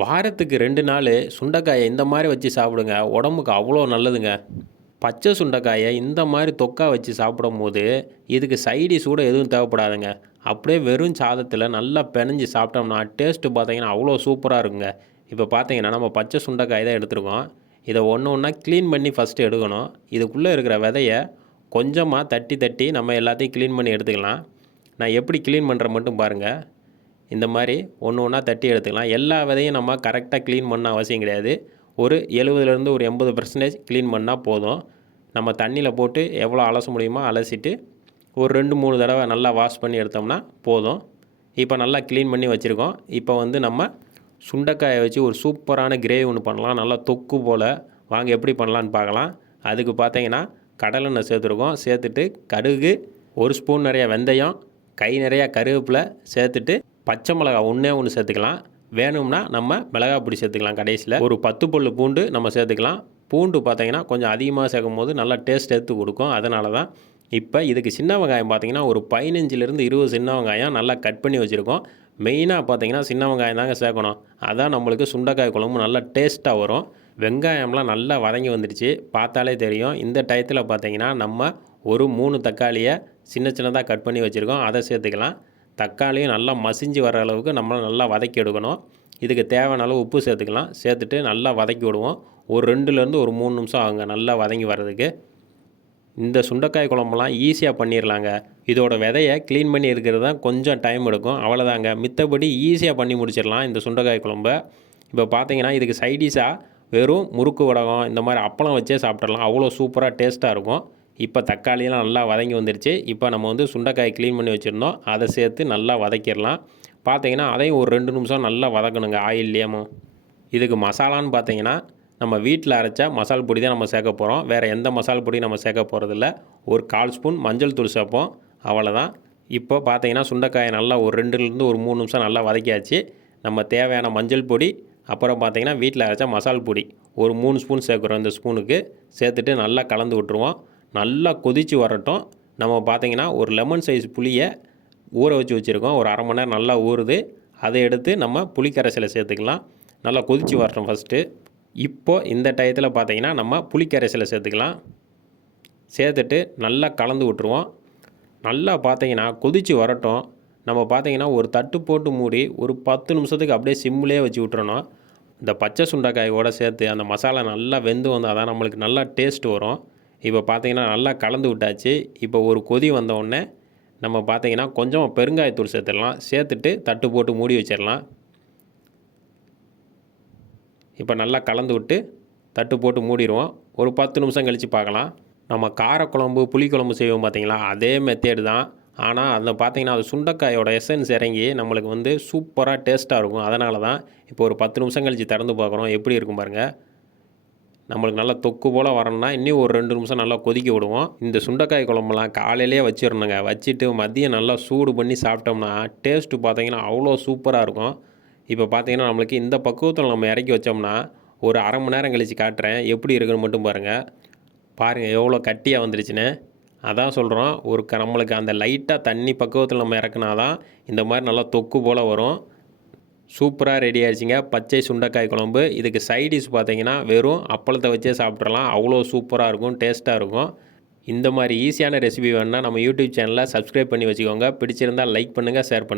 வாரத்துக்கு ரெண்டு நாள் சுண்டைக்காயை இந்த மாதிரி வச்சு சாப்பிடுங்க. உடம்புக்கு அவ்வளோ நல்லதுங்க. பச்சை சுண்டைக்காயை இந்த மாதிரி தொக்கா வச்சு சாப்பிடும் போது இதுக்கு சைடிஷ் கூட எதுவும் தேவைப்படாதுங்க. அப்படியே வெறும் சாதத்தில் நல்லா பிணைஞ்சு சாப்பிட்டோம்னா டேஸ்ட்டு பார்த்தீங்கன்னா அவ்வளோ சூப்பராக இருக்குங்க. இப்போ பார்த்தீங்கன்னா நம்ம பச்சை சுண்டைக்காய் தான் எடுத்துருக்கோம். இதை ஒன்று ஒன்றா க்ளீன் பண்ணி ஃபஸ்ட்டு எடுக்கணும். இதுக்குள்ளே இருக்கிற விதையை கொஞ்சமாக தட்டி தட்டி நம்ம எல்லாத்தையும் க்ளீன் பண்ணி எடுத்துக்கலாம். நான் எப்படி க்ளீன் பண்ணுற மட்டும் பாருங்கள் இந்த மாதிரி ஒன்று ஒன்றா தட்டி எடுத்துக்கலாம். எல்லா விதையும் நம்ம கரெக்டாக க்ளீன் பண்ண அவசியம் கிடையாது. ஒரு எழுபதுலேருந்து ஒரு எண்பது பர்சன்டேஜ் க்ளீன் பண்ணால் போதும். நம்ம தண்ணியில் போட்டு எவ்வளோ அலச முடியுமோ அலசிட்டு ஒரு ரெண்டு மூணு தடவை நல்லா வாஷ் பண்ணி எடுத்தோம்னா போதும். இப்போ நல்லா க்ளீன் பண்ணி வச்சுருக்கோம். இப்போ வந்து நம்ம சுண்டைக்காயை வச்சு ஒரு சூப்பரான கிரேவி ஒன்று பண்ணலாம். நல்லா தொக்கு போல். வாங்க எப்படி பண்ணலான்னு பார்க்கலாம். அதுக்கு பார்த்தீங்கன்னா கடலெண்ணெய் சேர்த்துருக்கோம். சேர்த்துட்டு கடுகு ஒரு ஸ்பூன் நிறைய வெந்தயம் கை நிறையா கருவேப்பிலை சேர்த்துட்டு பச்சை மிளகா ஒன்றே ஒன்று சேர்த்துக்கலாம். வேணும்னா நம்ம மிளகா பொடி சேர்த்துக்கலாம் கடைசியில். ஒரு பத்து பல்லு பூண்டு நம்ம சேர்த்துக்கலாம். பூண்டு பார்த்தீங்கன்னா கொஞ்சம் அதிகமாக சேர்க்கும் போது நல்லா டேஸ்ட் எடுத்து கொடுக்கும். அதனால தான் இப்போ இதுக்கு சின்ன வெங்காயம் பார்த்தீங்கன்னா ஒரு பதினஞ்சிலிருந்து இருபது சின்ன வெங்காயம் நல்லா கட் பண்ணி வச்சுருக்கோம். மெயினாக பார்த்தீங்கன்னா சின்ன வெங்காயம் தாங்க சேர்க்கணும். அதான் நம்மளுக்கு சுண்டைக்காய் குழம்பு நல்லா டேஸ்ட்டாக வரும். வெங்காயம்லாம் நல்லா வதங்கி வந்துடுச்சு. பார்த்தாலே தெரியும். இந்த டயத்தில் பார்த்தீங்கன்னா நம்ம ஒரு மூணு தக்காளியை சின்ன சின்னதாக கட் பண்ணி வச்சுருக்கோம். அதை சேர்த்துக்கலாம். தக்காளியும் நல்லா மசிஞ்சு வர அளவுக்கு நம்ம நல்லா வதக்கி எடுக்கணும். இதுக்கு தேவையான அளவு உப்பு சேர்த்துக்கலாம். சேர்த்துட்டு நல்லா வதக்கி விடுவோம். ஒரு ரெண்டுலேருந்து ஒரு மூணு நிமிஷம் ஆகுங்க நல்லா வதங்கி வர்றதுக்கு. இந்த சுண்டைக்காய் குழம்புலாம் ஈஸியாக பண்ணிடலாங்க இதோட விதையை க்ளீன் பண்ணி இருக்கிறது தான் கொஞ்சம் டைம் எடுக்கும். அவ்வளோதாங்க மித்தபடி ஈஸியாக பண்ணி முடிச்சிடலாம் இந்த சுண்டைக்காய் குழம்பு. இப்போ பார்த்தீங்கன்னா இதுக்கு சைடிஷாக வெறும் முறுக்கு வடகம் இந்த மாதிரி அப்பளம் வச்சே சாப்பிட்றலாம் அவ்வளோ சூப்பராக டேஸ்ட்டாக இருக்கும். இப்போ தக்காளியெல்லாம் நல்லா வதங்கி வந்துருச்சு. இப்போ நம்ம வந்து சுண்டைக்காய் க்ளீன் பண்ணி வச்சுருந்தோம். அதை சேர்த்து நல்லா வதக்கிடலாம். பார்த்தீங்கன்னா அதையும் ஒரு ரெண்டு நிமிஷம் நல்லா வதக்கணுங்க ஆயில்லையாமோ இதுக்கு மசாலான்னு பார்த்தீங்கன்னா நம்ம வீட்டில் அரைச்ச மசால் பொடி தான் நம்ம சேர்க்க போகிறோம் வேறு எந்த மசால் பொடி நம்ம சேர்க்க போகிறதில்ல ஒரு கால் ஸ்பூன் மஞ்சள் தூள் சேர்ப்போம். அவ்வளோதான் இப்போ பார்த்தீங்கன்னா சுண்டைக்காயை நல்லா ஒரு ரெண்டுலேருந்து ஒரு மூணு நிமிஷம் நல்லா வதக்கியாச்சு. நம்ம தேவையான மஞ்சள் பொடி அப்புறம் பார்த்தீங்கன்னா வீட்டில் அரைச்ச மசால் பொடி ஒரு மூணு ஸ்பூன் சேர்க்குறோம் இந்த ஸ்பூனுக்கு. சேர்த்துட்டு நல்லா கலந்து விட்ருவோம் நல்லா கொதித்து வரட்டும். நம்ம பார்த்திங்கன்னா ஒரு லெமன் சைஸ் புளியை ஊற வச்சு வச்சுருக்கோம். ஒரு அரை மணி நேரம் நல்லா ஊறுது. அதை எடுத்து நம்ம புளிக்கரைசலை சேர்த்துக்கலாம். நல்லா கொதித்து வரட்டும் ஃபஸ்ட்டு இப்போது இந்த டயத்தில் பார்த்திங்கன்னா நம்ம புளிக்கரைசலை சேர்த்துக்கலாம். சேர்த்துட்டு நல்லா கலந்து விட்ருவோம் நல்லா பார்த்தீங்கன்னா கொதித்து வரட்டும். நம்ம பார்த்திங்கன்னா ஒரு தட்டு போட்டு மூடி ஒரு பத்து நிமிஷத்துக்கு அப்படியே சிம்மிலே வச்சு விட்டுறணும். இந்த பச்சை சுண்டைக்காயோட சேர்த்து அந்த மசாலா நல்லா வெந்து வந்தால் தான் நம்மளுக்கு நல்லா டேஸ்ட் வரும். இப்போ பார்த்தீங்கன்னா நல்லா கலந்து விட்டாச்சு. இப்போ ஒரு கொதி வந்தவுடனே நம்ம பார்த்தீங்கன்னா கொஞ்சம் பெருங்காயத்தூள் சேர்த்துடலாம். சேர்த்துட்டு தட்டு போட்டு மூடி வச்சிடலாம். இப்போ நல்லா கலந்து விட்டு தட்டு போட்டு மூடிடுவோம். ஒரு பத்து நிமிஷம் கழித்து பார்க்கலாம். நம்ம காரக்குழம்பு புளிக்குழம்பு செய்வோம் பார்த்தீங்களா? அதே மெத்தேடு தான். ஆனால் அதில் பார்த்தீங்கன்னா அது சுண்டைக்காயோட எசன்ஸ் இறங்கி நம்மளுக்கு வந்து சூப்பராக டேஸ்ட்டாக இருக்கும். அதனால தான் இப்போ ஒரு பத்து நிமிஷம் கழித்து திறந்து பார்க்குறோம். எப்படி இருக்கும் பாருங்கள் நம்மளுக்கு நல்லா தொக்கு போல் வரணும்னா இன்னும் ஒரு ரெண்டு நிமிஷம் நல்லா கொதிக்க விடுவோம். இந்த சுண்டைக்காய் குழம்புலாம் காலையிலேயே வச்சிடணுங்க வச்சுட்டு மதியம் நல்லா சூடு பண்ணி சாப்பிட்டோம்னா டேஸ்ட்டு பார்த்தீங்கன்னா அவ்வளோ சூப்பராக இருக்கும். இப்போ பார்த்தீங்கன்னா நம்மளுக்கு இந்த பக்குவத்தில் நம்ம இறக்கி வச்சோம்னா ஒரு அரை மணி நேரம் கழித்து காட்டுறேன். எப்படி இருக்குன்னு மட்டும் பாருங்கள் பாருங்கள் எவ்வளோ கட்டியாக வந்துருச்சுன்னு. அதான் சொல்கிறோம் ஒரு க நம்மளுக்கு அந்த லைட்டாக தண்ணி பக்குவத்தில் நம்ம இறக்குனா தான் இந்த மாதிரி நல்லா தொக்கு போல் வரும். சூப்பராக ரெடி ஆயிடுச்சுங்க. பச்சை சுண்டைக்காய் குழம்பு. இதுக்கு சைடிஷ் பார்த்தீங்கன்னா வெறும் அப்பளத்தை வச்சே சாப்பிட்றலாம் அவ்வளோ சூப்பராக இருக்கும் டேஸ்ட்டாக இருக்கும். இந்த மாதிரி ஈஸியான ரெசிபி வேணுன்னா நம்ம யூடியூப் சேனலை சப்ஸ்கிரைப் பண்ணி வச்சுக்கோங்க. பிடிச்சிருந்தால் லைக் பண்ணுங்கள் ஷேர் பண்ணுங்கள்